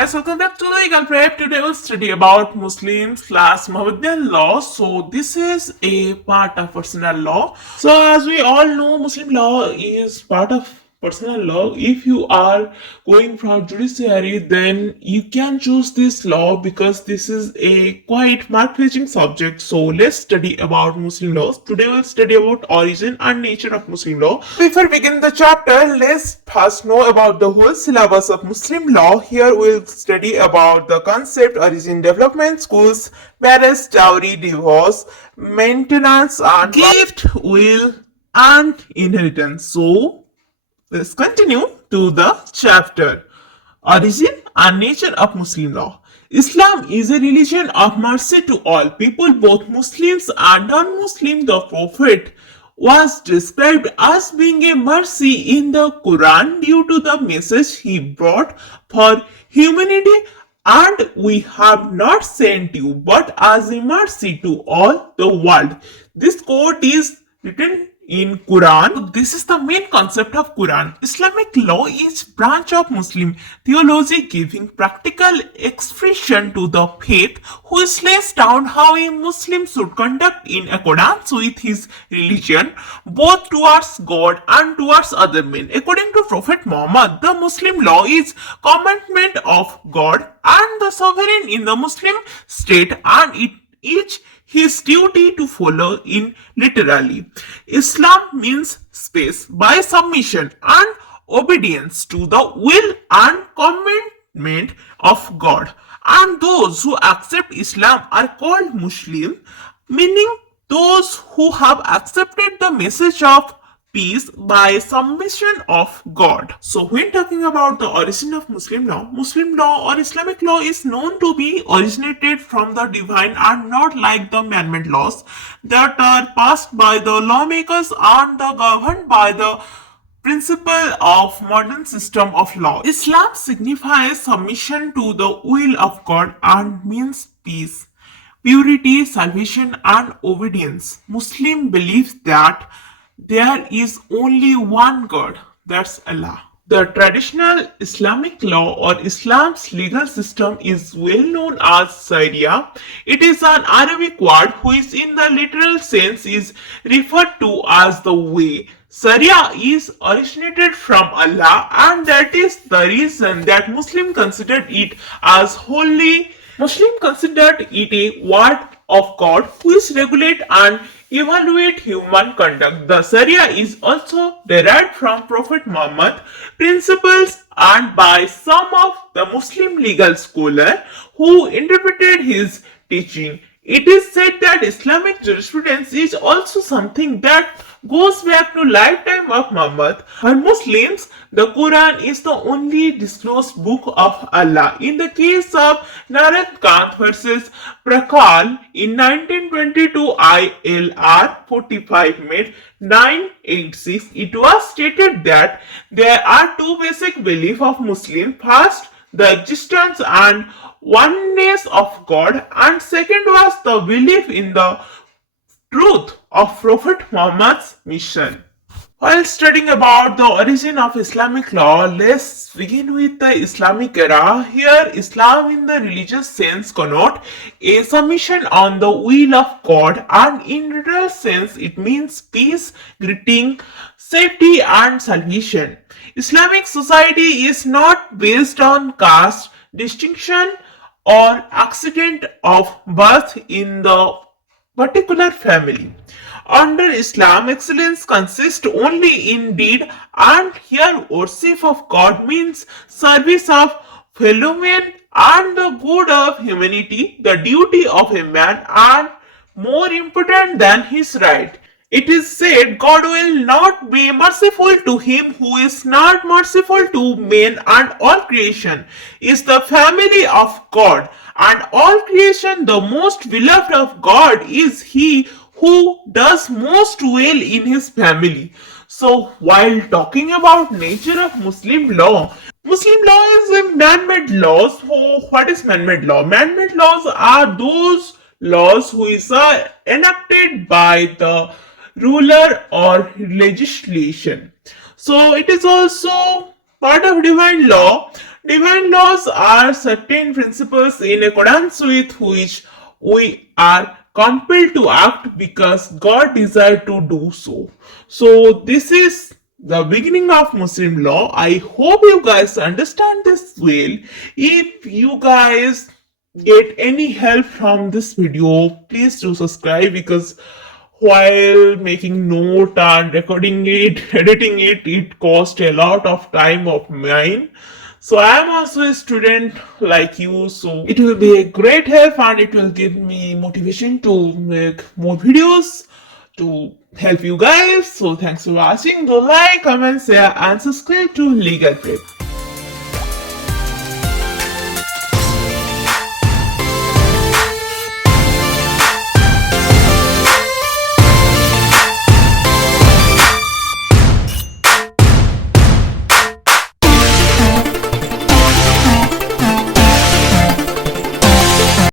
guys, welcome back to the Eagle Prep. Today we'll study about Muslim/Mohammedan law. So this is a part of personal law. So as we all know, Muslim law is part of personal law. If you are going for judiciary, then you can choose this law because this is a quite mark-reaching subject. So let's study about Muslim laws. Today we'll study about origin and nature of Muslim law. Before we begin the chapter, let's first know about the whole syllabus of Muslim law. Here we'll study about the concept, origin, development, schools, marriage, dowry, divorce, maintenance, and gift, will, and inheritance. So let's continue to the chapter. Origin and nature of Muslim law. Islam is a religion of mercy to all people, both Muslims and non-Muslim. The Prophet was described as being a mercy in the Quran due to the message he brought for humanity. And we have not sent you but as a mercy to all the world. This quote is written in Quran. This is the main concept of Quran. Islamic law is branch of Muslim theology giving practical expression to the faith, which lays down how a Muslim should conduct in accordance with his religion, both towards God and towards other men. According to Prophet Muhammad, the Muslim law is commandment of God and the sovereign in the Muslim state, and it is his duty to follow in literally. Islam means space by submission and obedience to the will and commandment of God. And those who accept Islam are called Muslim, meaning those who have accepted the message of peace by submission of God. So when talking about the origin of Muslim law or Islamic law is known to be originated from the divine and not like the man-made laws that are passed by the lawmakers and the governed by the principle of modern system of law. Islam signifies submission to the will of God and means peace, purity, salvation and obedience. Muslim believes that there is only one God, that's Allah. The traditional Islamic law or Islam's legal system is well known as Sharia. It is an Arabic word which in the literal sense is referred to as the way. Sharia is originated from Allah, and that is the reason that Muslim considered it as holy. Muslim considered it a word of God which regulate and evaluate human conduct. The Sharia is also derived from Prophet Muhammad principles and by some of the Muslim legal scholars who interpreted his teaching. It is said that Islamic jurisprudence is also something that goes back to lifetime of Muhammad. For Muslims, the Quran is the only disclosed book of Allah. In the case of Narad Kant versus Prakal in 1922 ILR 45 May 986, it was stated that there are two basic beliefs of Muslims. First, the existence and oneness of God, and second was the belief in the truth of Prophet Muhammad's mission. While studying about the origin of Islamic law, let's begin with the Islamic era. Here, Islam in the religious sense connotes a submission on the will of God, and in literal sense it means peace, greeting, safety and salvation. Islamic society is not based on caste distinction or accident of birth in the particular family. Under Islam, excellence consists only in deed, and here worship of God means service of fellow men and the good of humanity, the duty of a man, and more important than his right. It is said, God will not be merciful to him who is not merciful to men, and all creation is the family of God, and all creation the most beloved of God is he who does most well in his family. So while talking about nature of Muslim law is a man-made laws. So what is man-made law? Man-made laws are those laws which are enacted by the ruler or legislation. So it is also part of divine law. Divine laws are certain principles in accordance with which we are compelled to act because God desired to do so. So, this is the beginning of Muslim law. I hope you guys understand this well. If you guys get any help from this video, please do subscribe because while making note and recording it, editing it, it cost a lot of time of mine. So I am also a student like you, so it will be a great help and it will give me motivation to make more videos to help you guys. So thanks for watching. Do like, comment, share and subscribe to Legal Prep.